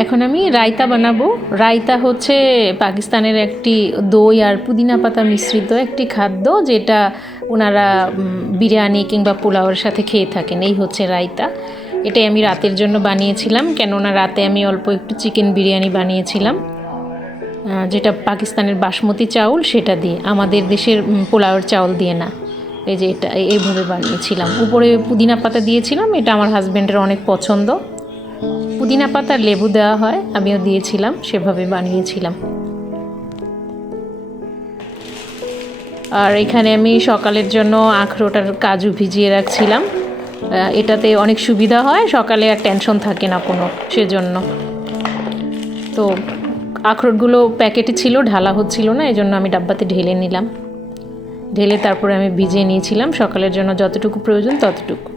এখন আমি রায়তা বানাবো। রায়তা হচ্ছে পাকিস্তানের একটি দই আর পুদিনা পাতা মিশ্রিত একটি খাদ্য যেটা ওনারা বিরিয়ানি কিংবা পোলাওয়ের সাথে খেয়ে থাকেন। এই হচ্ছে রায়তা। এটাই আমি রাতের জন্য বানিয়েছিলাম, কেননা রাতে আমি অল্প একটু চিকেন বিরিয়ানি বানিয়েছিলাম। যেটা পাকিস্তানের বাসমতি চাউল, সেটা দিয়ে। আমাদের দেশের পোলাওয়ের চাউল দিয়ে না। এই যে এটা এইভাবে বানিয়েছিলাম। উপরে পুদিনা পাতা দিয়েছিলাম, এটা আমার হাজব্যান্ডের অনেক পছন্দ। পুদিনা পাতা আর লেবু দেওয়া হয়, আমিও দিয়েছিলাম, সেভাবে বানিয়েছিলাম। আর এখানে আমি সকালের জন্য আখরোট আর কাজু ভিজিয়ে রাখছিলাম। এটাতে অনেক সুবিধা হয়, সকালে আর টেনশন থাকে না কোনো, সেজন্য। তো আখরোটগুলো প্যাকেটে ছিল, ঢালা হচ্ছিল না এই জন্য আমি ডাব্বাতে ঢেলে নিলাম। ঢেলে তারপরে আমি ভিজিয়ে নিয়েছিলাম, সকালের জন্য যতটুকু প্রয়োজন ততটুকু।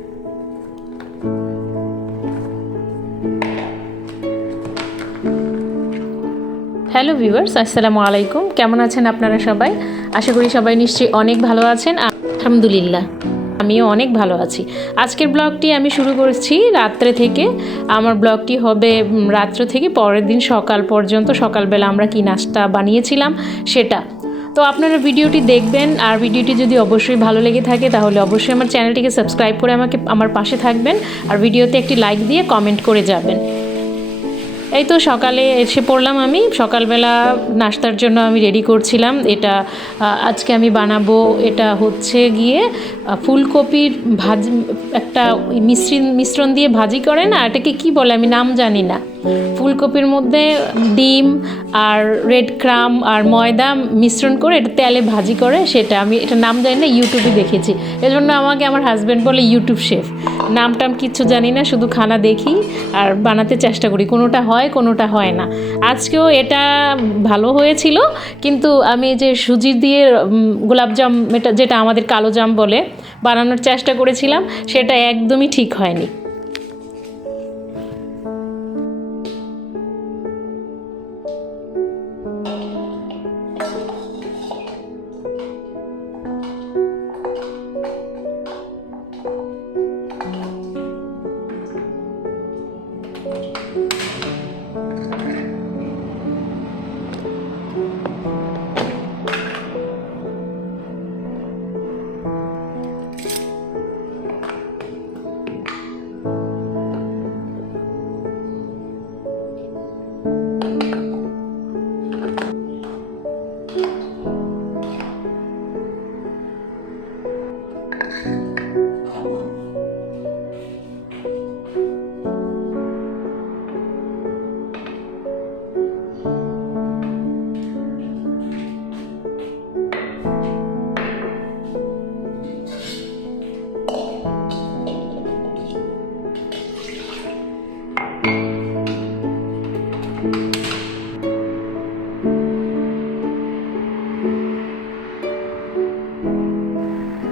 হ্যালো ভিউয়ার্স, আসসালামু আলাইকুম। কেমন আছেন আপনারা সবাই? আশা করি সবাই নিশ্চয়ই অনেক ভালো আছেন। আলহামদুলিল্লাহ, আমিও অনেক ভালো আছি। আজকের ব্লগটি আমি শুরু করেছি রাত্রে থেকে। আমার ব্লগটি হবে রাত্র থেকে পরের দিন সকাল পর্যন্ত। সকালবেলা আমরা কি নাস্তা বানিয়েছিলাম সেটা। তো আপনারা ভিডিওটি দেখবেন, আর ভিডিওটি যদি অবশ্যই ভালো লেগে থাকে, তাহলে অবশ্যই আমার চ্যানেলটিকে সাবস্ক্রাইব করে আমাকে, আমার পাশে থাকবেন। আর ভিডিওতে একটি লাইক দিয়ে কমেন্ট করে যাবেন। এই তো সকালে এসে পড়লাম আমি। সকালবেলা নাস্তার জন্য আমি রেডি করছিলাম। এটা আজকে আমি বানাবো। এটা হচ্ছে গিয়ে ফুলকপির ভাজ, একটা মিশ্রণ মিশ্রণ দিয়ে ভাজি করে না? এটাকে কি বলে? আমি নাম জানি না। ফুলকপির মধ্যে ডিম আর রেড ক্রাম আর ময়দা মিশ্রণ করে এটা তেলে ভাজি করে, সেটা আমি, এটা নাম জানি না ইউটিউবে দেখেছি। এজন্য আমাকে আমার হাজব্যান্ড বলে ইউটিউব শেফ নাম টাম কিচ্ছু জানি না, শুধু খানা দেখি আর বানাতে চেষ্টা করি। কোনোটা হয় কোনোটা হয় না। আজকেও এটা ভালো হয়েছিল, কিন্তু আমি যে সুজি দিয়ে গোলাপজাম এটা যেটা আমাদের কালো জাম বলে, বানানোর চেষ্টা করেছিলাম, সেটা একদমই ঠিক হয়নি।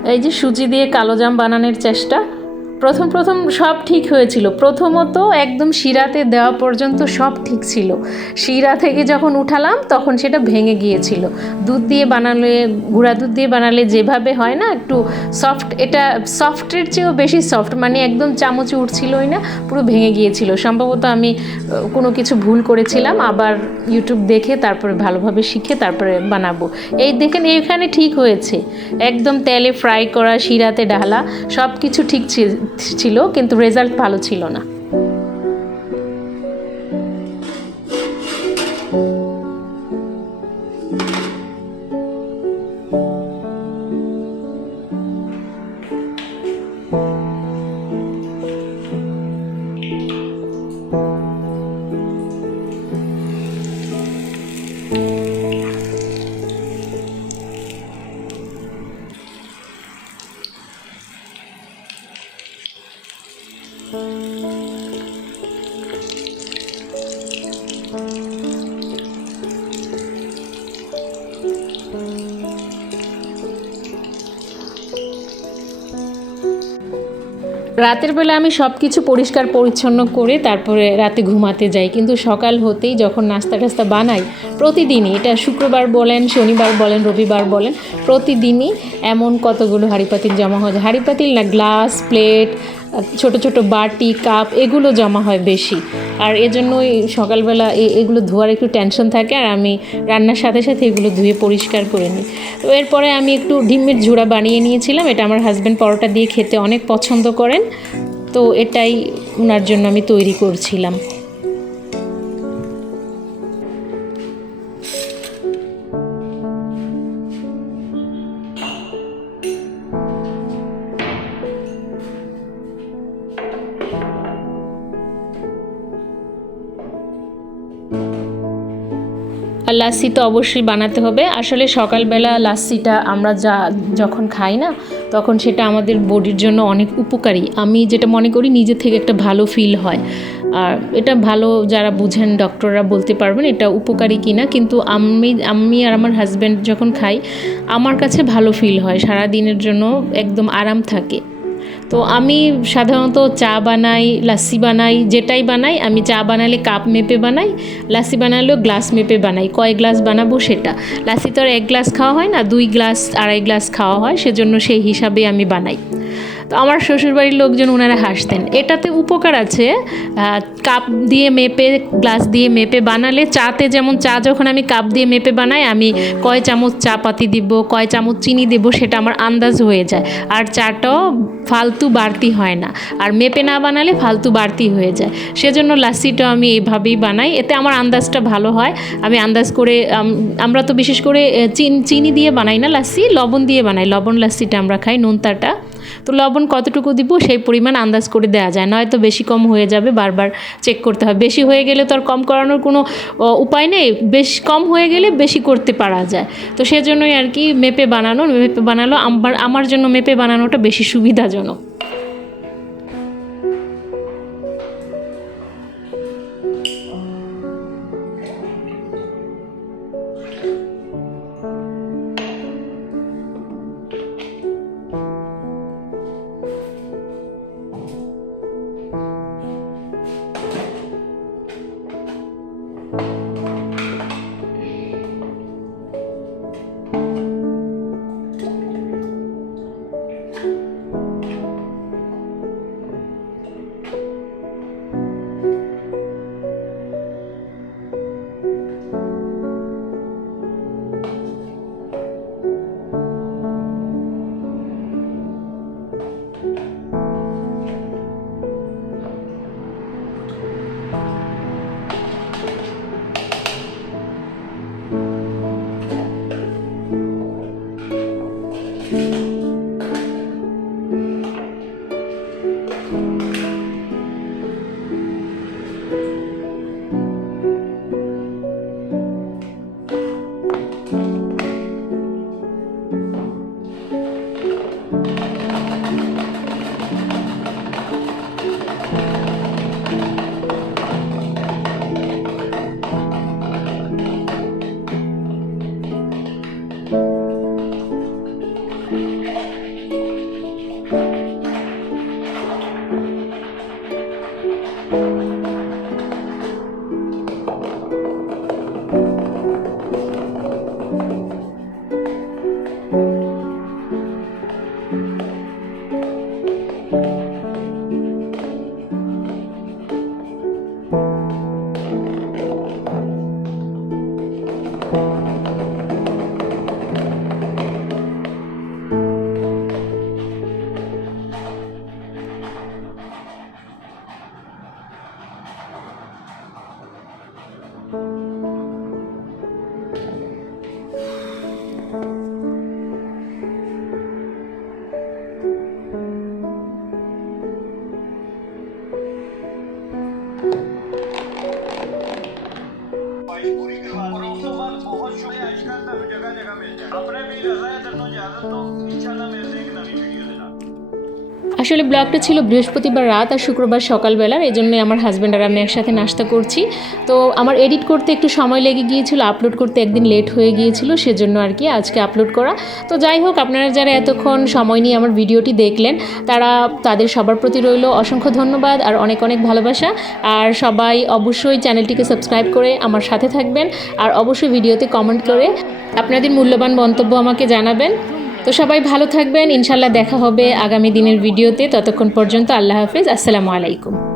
এই যে সুজি দিয়ে কালো জাম বানানোর চেষ্টা। প্রথম প্রথম সব ঠিক হয়েছিল। প্রথমত একদম শিরাতে দেওয়া পর্যন্ত সব ঠিক ছিল। শিরা থেকে যখন উঠালাম, তখন সেটা ভেঙে গিয়েছিল। দুধ দিয়ে বানালে, গুঁড়া দুধ দিয়ে বানালে যেভাবে হয় না, একটু সফট এটা সফটের চেয়েও বেশি সফট মানে একদম চামচে উঠছিলই না, পুরো ভেঙে গিয়েছিল। সম্ভবত আমি কোনো কিছু ভুল করেছিলাম, আবার ইউটিউব দেখে, তারপরে ভালোভাবে শিখে, তারপরে বানাবো। এই দেখেন, এইখানে ঠিক হয়েছে। একদম তেলে ফ্রাই করা, শিরাতে ঢালা সব কিছু ঠিক ছিল কিন্তু রেজাল্ট ভালো ছিল না। রাতের বেলা আমি সব কিছু পরিষ্কার পরিচ্ছন্ন করে তারপরে রাতে ঘুমাতে যাই। কিন্তু সকাল হতেই যখন নাস্তা টাস্তা বানাই, প্রতিদিনই, এটা শুক্রবার বলেন, শনিবার বলেন, রবিবার বলেন, প্রতিদিনই এমন কতগুলো হাঁড়ি পাতিল জমা হয়। হাঁড়ি পাতিল না, গ্লাস, প্লেট, ছোট ছোট বাটি, কাপ, এগুলো জমা হয় বেশি। আর এজন্যই সকালবেলা এগুলো ধোয়ার একটু টেনশন থাকে আর আমি রান্নার সাথে সাথে এগুলো ধুয়ে পরিষ্কার করে নিই। তো এরপরে আমি একটু ডিমের ঝুড়া বানিয়ে নিয়েছিলাম, এটা আমার হাজব্যান্ড পরোটা দিয়ে খেতে অনেক পছন্দ করেন। তো এটাই ওনার জন্য আমি তৈরি করছিলাম। লাস্সি তো অবশ্যই বানাতে হবে। আসলে সকালবেলা লাস্সিটা আমরা যা যখন খাই না, তখন সেটা আমাদের বডির জন্য অনেক উপকারী। আমি যেটা মনে করি, নিজে থেকে একটা ভালো ফিল হয়। আর এটা ভালো যারা বুঝেন ডক্টররা বলতে পারবেন এটা উপকারী কিনা। কিন্তু আমি আমি আর আমার হাজব্যান্ড যখন খাই, আমার কাছে ভালো ফিল হয়। সারা দিনের জন্য একদম আরাম থাকে। তো আমি সাধারণত চা বানাই, লাসি বানাই, যেটাই বানাই, আমি চা বানালে কাপ মেপে বানাই, লাসি বানালেও গ্লাস মেপে বানাই। কয় গ্লাস বানাবো সেটা। লাসি তো আর এক গ্লাস খাওয়া হয় না, দুই গ্লাস, আড়াই গ্লাস খাওয়া হয়, সেজন্য সেই হিসাবে আমি বানাই। তো আমার শ্বশুরবাড়ির লোকজন ওনারা হাসতেন। এটাতে উপকার আছে কাপ দিয়ে মেপে, গ্লাস দিয়ে মেপে বানালে চাতে যেমন চা যখন আমি কাপ দিয়ে মেপে বানাই, আমি কয় চামচ চা পাতি দিব, কয় চামচ চিনি দিব, সেটা আমার আন্দাজ হয়ে যায়। আর চাটাও ফালতু বাড়তি হয় না। আর মেপে না বানালে ফালতু বাড়তি হয়ে যায়। সেজন্য লাস্সিটা আমি এইভাবেই বানাই। এতে আমার আন্দাজটা ভালো হয়। আমি আন্দাজ করে আমরা তো বিশেষ করে চিনি দিয়ে বানাই না লাস্সি লবণ দিয়ে বানাই। লবণ লাস্সিটা আমরা খাই, নোনতাটা। তো লবণ কতটুকু দিব সেই পরিমাণ আন্দাজ করে দেওয়া যায়। নয়তো বেশি কম হয়ে যাবে, বারবার চেক করতে হয় বেশি হয়ে গেলে তো আর কম করানোর কোনো উপায় নেই। বেশ কম হয়ে গেলে বেশি করতে পারা যায়। তো সেজন্যই আর কি মেপে বানানো, মেপে বানালো। আমার আমার জন্য মেপে বানানোটা বেশি সুবিধাজনক। Música আসলে ব্লগটা ছিল বৃহস্পতিবার রাত আর শুক্রবার সকালবেলার এই জন্যই আমার হাজব্যান্ড আর আমি একসাথে নাস্তা করছি। তো আমার এডিট করতে একটু সময় লেগে গিয়েছিল আপলোড করতে একদিন লেট হয়ে গিয়েছিল, সেজন্য আর কি আজকে আপলোড করা। তো যাই হোক, আপনারা যারা এতক্ষণ সময় নিয়ে আমার ভিডিওটি দেখলেন, তারা, তাদের সবার প্রতি রইল অসংখ্য ধন্যবাদ আর অনেক অনেক ভালোবাসা। আর সবাই অবশ্যই চ্যানেলটিকে সাবস্ক্রাইব করে আমার সাথে থাকবেন, আর অবশ্যই ভিডিওতে কমেন্ট করে আপনাদের মূল্যবান মন্তব্য আমাকে জানাবেন। তো সবাই ভালো থাকবেন। ইনশাল্লাহ দেখা হবে আগামী দিনের ভিডিওতে। ততক্ষণ পর্যন্ত আল্লাহ হাফিজ। আসসালামু আলাইকুম।